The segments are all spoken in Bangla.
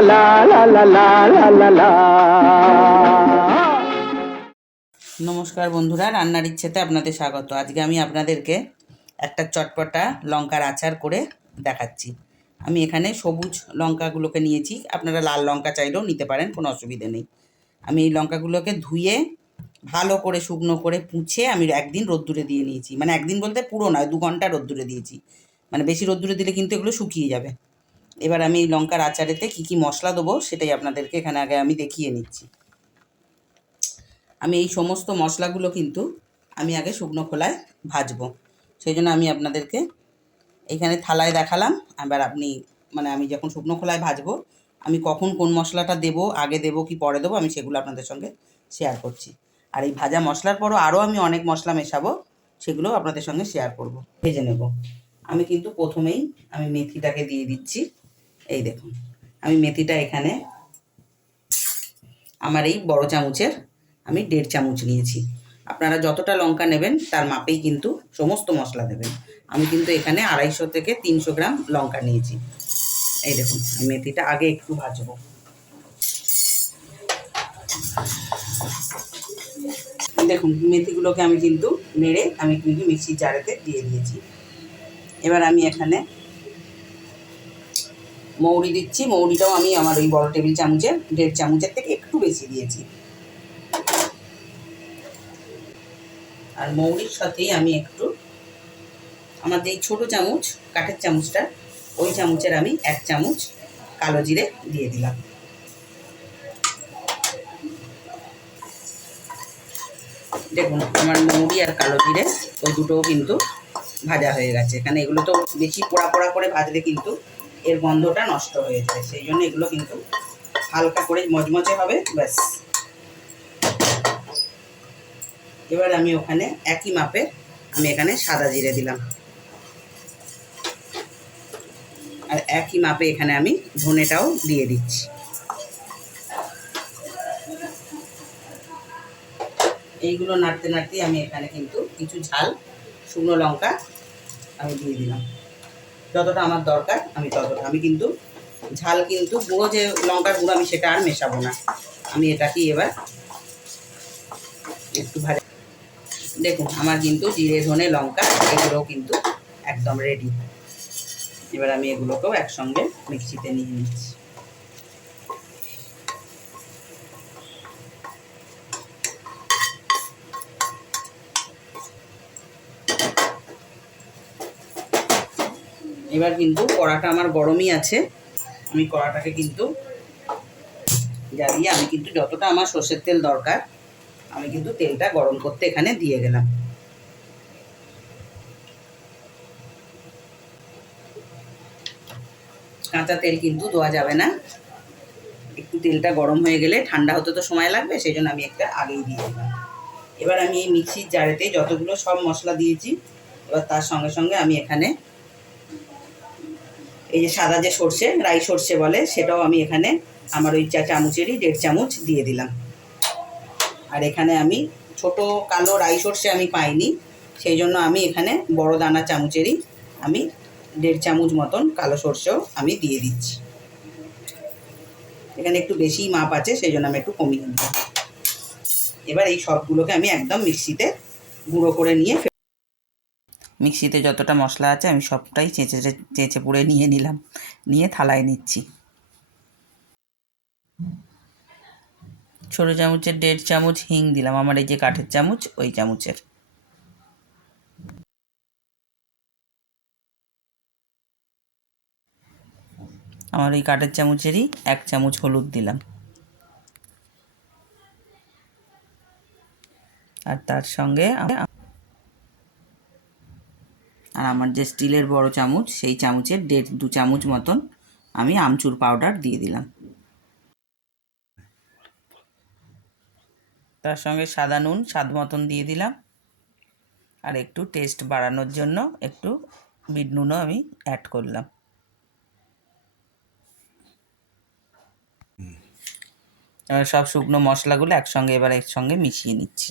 লা লা লা লা লা লা লা। নমস্কার বন্ধুরা, রান্নার ইচ্ছেতে আপনাদের স্বাগত। আজকে আমি আপনাদেরকে একটা চটপটা লঙ্কার আচার করে দেখাচ্ছি। আমি এখানে সবুজ লঙ্কাগুলোকে নিয়েছি, আপনারা লাল লঙ্কা চাইলেও নিতে পারেন, কোনো অসুবিধে নেই। আমি এই লঙ্কাগুলোকে ধুয়ে ভালো করে শুকনো করে পুঁছে আমি একদিন রোদ্দুরে দিয়ে নিয়েছি। মানে একদিন বলতে পুরো নয়, 2 ঘন্টা রোদ্দুরে দিয়েছি। মানে বেশি রোদ্দুরে দিলে কিন্তু এগুলো শুকিয়ে যাবে। এবার আমি এই লঙ্কার আচারেতে কী কী মশলা দেবো সেটাই আপনাদেরকে এখানে আগে আমি দেখিয়ে নিচ্ছি। আমি এই সমস্ত মশলাগুলো কিন্তু আমি আগে শুকনো খোলায় ভাজবো, সেই জন্য আমি আপনাদেরকে এইখানে থালায় দেখালাম। এবার আপনি আমি যখন শুকনো খোলায় ভাজবো, আমি কখন কোন মশলাটা দেবো, আগে দেবো কি পরে দেবো, আমি সেগুলো আপনাদের সঙ্গে শেয়ার করছি। আর এই ভাজা মশলার পরও আরও আমি অনেক মশলা মেশাবো, সেগুলো আপনাদের সঙ্গে শেয়ার করব। ভেজে নেব। আমি কিন্তু প্রথমেই আমি মেথিটাকে দিয়ে দিচ্ছি। এই দেখুন, আমি মেথিটা এখানে আমার এই বড় চামচের আমি 1.5 চামচ নিয়েছি। আপনারা যতটা লঙ্কা নেবেন তার মাপেই কিন্তু সমস্ত মশলা দেবেন। আমি কিন্তু এখানে 250 থেকে 300 গ্রাম লঙ্কা নিয়েছি। এই দেখুন, আমি মেথিটা আগে একটু ভাজবো। দেখুন, মেথিগুলোকে আমি কিন্তু নেড়ে আমি কিন্তু মিক্সির জারেতে দিয়ে দিয়েছি। এবার আমি এখানে মৌরি দিচ্ছি। মৌরিটাও আমি আমার ওই বড় টেবিল চামচের 1.5 চামচের থেকে একটু বেশি দিয়েছি। আর মৌরির সাথেই আমি একটু আমার যেই ছোটো চামচ কাঠের চামচটা, ওই চামচের আমি 1 চামচ কালো জিরে দিয়ে দিলাম। দেখুন, আমার মৌরি আর কালো জিরে ওই দুটোও কিন্তু ভাজা হয়ে গেছে। এখানে এগুলো তো বেশি পোড়া পোড়া করে ভাজলে কিন্তু এর গন্ধটা নষ্ট হয়ে যায়, সেই জন্য এগুলো কিন্তু হালকা করে মচমচে হবে, ব্যাস। এবার আমি ওখানে একই মাপে আমি এখানে সাদা জিরে দিলাম, আর একই মাপে এখানে আমি ধনেটাও দিয়ে দিচ্ছি। এইগুলো নাড়তে নাড়তেই আমি এখানে কিন্তু কিছু ঝাল শুকনো লঙ্কা আমি দিয়ে দিলাম। যতটা আমার দরকার আমি ততটা। আমি কিন্তু ঝাল কিন্তু গুঁড়ো যে লঙ্কার গুঁড়ো আমি সেটা আর মেশাবো না। আমি এটাকে এবার একটু ভাজা। দেখুন, আমার কিন্তু জিরে ধনে লঙ্কা এগুলোও কিন্তু একদম রেডি। এবার আমি এগুলোকেও একসঙ্গে মিক্সিতে নিয়ে নিচ্ছি। এবার কিন্তু কড়াটা আমার গরমই আছে। আমি কড়াটাকে কিন্তু জ্বালিয়ে আমি কিন্তু যতটা আমার সর্ষের তেল দরকার আমি কিন্তু তেলটা গরম করতে এখানে দিয়ে গেলাম। কাঁচা তেল কিন্তু দেওয়া যাবে না। একটু তেলটা গরম হয়ে গেলে, ঠান্ডা হতে তো সময় লাগবে, সেই জন্য আমি একটা আগেই দিয়ে দিলাম। এবার আমি এই মিক্সির জারেতে যতগুলো সব মশলা দিয়েছি, এবার তার সঙ্গে সঙ্গে আমি এখানে এই যে সাদা যে সর্ষে, রাই সর্ষে বলে, সেটাও আমি এখানে আমার ওই চামচেরই 1.5 চামচ দিয়ে দিলাম। আর এখানে আমি ছোট কালো রাই সর্ষে আমি পাইনি, সেই জন্য আমি এখানে বড় দানা চামচেরই আমি 1.5 চামচ মতন কালো সর্ষেও আমি দিয়ে দিচ্ছি। এখানে একটু বেশিই মাপ আছে, সেই জন্য আমি একটু কমিয়ে দিলাম। এবার এই সবগুলোকে আমি একদম মিক্সিতে গুঁড়ো করে নিয়ে, মিক্সিতে যতটা মশলা আছে আমি সবটাই চেঁচে পুড়ে নিয়ে নিলাম, নিয়ে থালায় নিচ্ছি। ছোটো চামচের 1.5 চামচ হিং দিলাম, আমার এই যে কাঠের চামচ ওই চামচের। আমার এই কাঠের চামচেরই 1 চামচ হলুদ দিলাম। আর তার সঙ্গে আর আমার যে স্টিলের বড় চামচ, সেই চামচের 1.5-2 চামচ মতন আমি আমচুর পাউডার দিয়ে দিলাম। তার সঙ্গে সাদা নুন স্বাদ মতন দিয়ে দিলাম। আর একটু টেস্ট বাড়ানোর জন্য একটু বিট নুনও আমি অ্যাড করলাম। এবার সব শুকনো মশলাগুলো একসঙ্গে মিশিয়ে নিচ্ছি।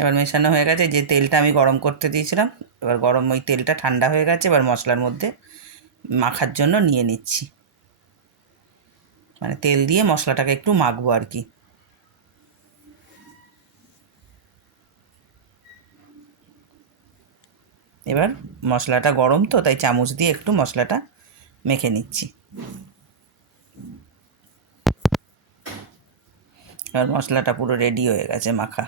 এবার মেশানো হয়ে গেছে। যে তেলটা আমি গরম করতে দিয়েছিলাম এবার গরম ওই তেলটা ঠান্ডা হয়ে গেছে, এবার মশলার মধ্যে মাখার জন্য নিয়ে নিচ্ছি। মানে তেল দিয়ে মশলাটাকে একটু মাখবো আর কি। এবার মশলাটা গরম তো, তাই চামচ দিয়ে একটু মশলাটা মেখে নিচ্ছি। এবার মশলাটা পুরো রেডি হয়ে গেছে মাখা।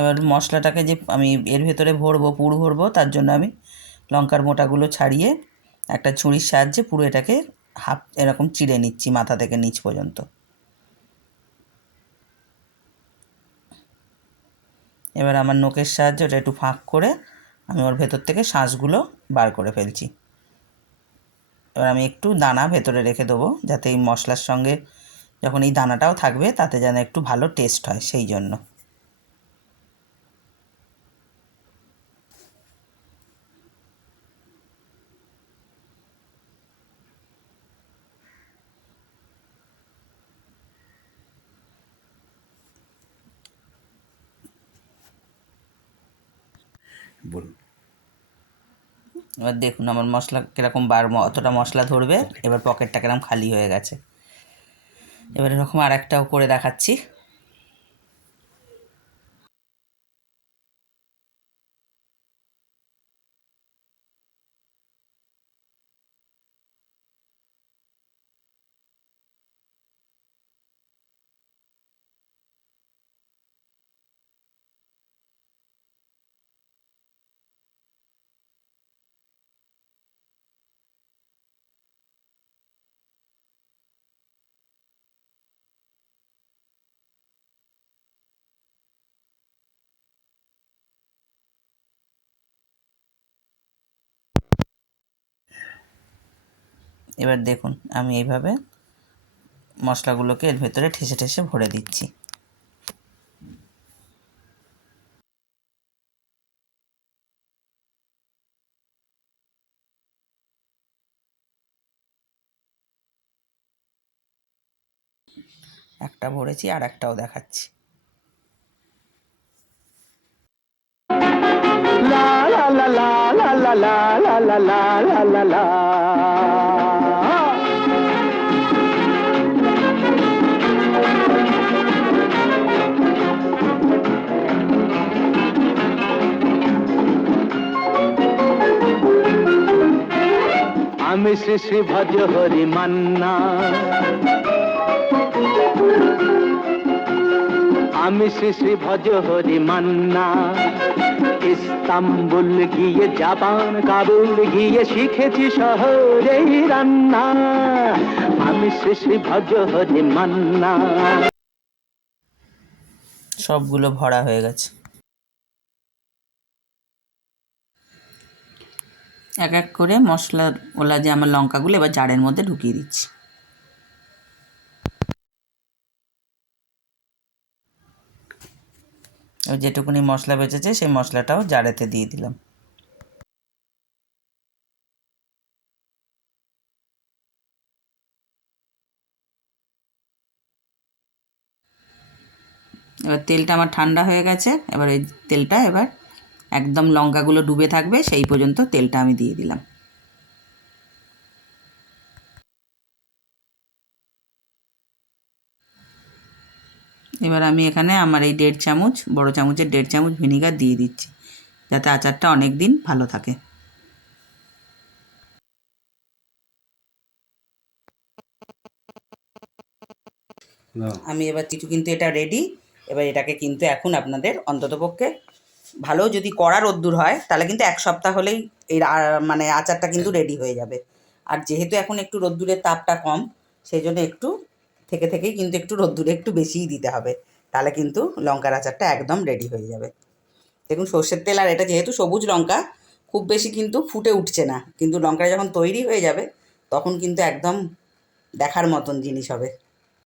এবার মশলাটাকে যে আমি এর ভেতরে ভরবো, পুর ভরবো, তার জন্য আমি লঙ্কার মোটাগুলো ছাড়িয়ে একটা ছুরির সাহায্যে পুরো এটাকে হাফ এরকম চিড়ে নিচ্ছি মাথা থেকে নিচ পর্যন্ত। এবার আমার নোকের সাহায্যে ওটা একটু ফাঁক করে আমি ওর ভেতর থেকে শাঁসগুলো বার করে ফেলছি। এবার আমি একটু দানা ভেতরে রেখে দেবো, যাতে এই মশলার সঙ্গে যখন এই দানাটাও থাকবে তাতে যেন একটু ভালো টেস্ট হয়, সেই জন্য। বলুন। এবার দেখুন আমার মশলা কীরকম অতটা মশলা ধরবে। এবার পকেটটা কিরকম খালি হয়ে গেছে। এবার এরকম আর একটাও করে দেখাচ্ছি। এবার দেখুন আমি এইভাবে মশলাগুলোকে এর ভেতরে ঠেসে ঠেসে ভরে দিচ্ছি। একটা ভরেছি, আর একটাও দেখাচ্ছি। La la la la la la la la la la la la la. আমি শ্রী শ্রী ভজ হরি মান্না, আমি শ্রী শ্রী ভজ হরি মান্না। ইস্তাম্বুল গিয়ে জাপান কাবুল গিয়ে শিখেছি শহরেই রান্না। আমি শ্রী শ্রী ভজ হরি মান্না। সবগুলো ভরা হয়ে গেছে। এক এক করে মশলা ওলা যে আমার লঙ্কাগুলো এবার জারের মধ্যে ঢুকিয়ে দিচ্ছি। যেটুকুনি মশলা বেঁচেছে সেই মশলাটাও জারেতে দিয়ে দিলাম। এবার তেলটা আমার ঠান্ডা হয়ে গেছে। এবার এই তেলটা এবার একদম লঙ্কাগুলো ডুবে থাকবে সেই পর্যন্ত তেলটা আমি দিয়ে দিলাম। এবার আমি এখানে আমার এই 1.5 চামচ, বড় চামচের 1.5 চামচ ভিনিগার দিয়ে দিচ্ছি, যাতে আচারটা অনেক দিন ভালো থাকে। আমি এবার কিন্তু এটা রেডি। এবার এটাকে কিন্তু এখন আপনাদের অন্ততপক্ষে ভালো যদি কড়া রোদ্দুর হয় তাহলে কিন্তু 1 সপ্তাহ হলেই এই মানে আচারটা কিন্তু রেডি হয়ে যাবে। আর যেহেতু এখন একটু রোদ্দুরের তাপটা কম, সেই জন্য একটু থেকেই কিন্তু একটু রোদ্দুরে একটু বেশিই দিতে হবে, তাহলে কিন্তু লঙ্কার আচারটা একদম রেডি হয়ে যাবে। দেখুন সর্ষের তেল আর এটা যেহেতু সবুজ লঙ্কা, খুব বেশি কিন্তু ফুটে উঠছে না, কিন্তু লঙ্কাটা যখন তৈরি হয়ে যাবে তখন কিন্তু একদম দেখার মতন জিনিস হবে।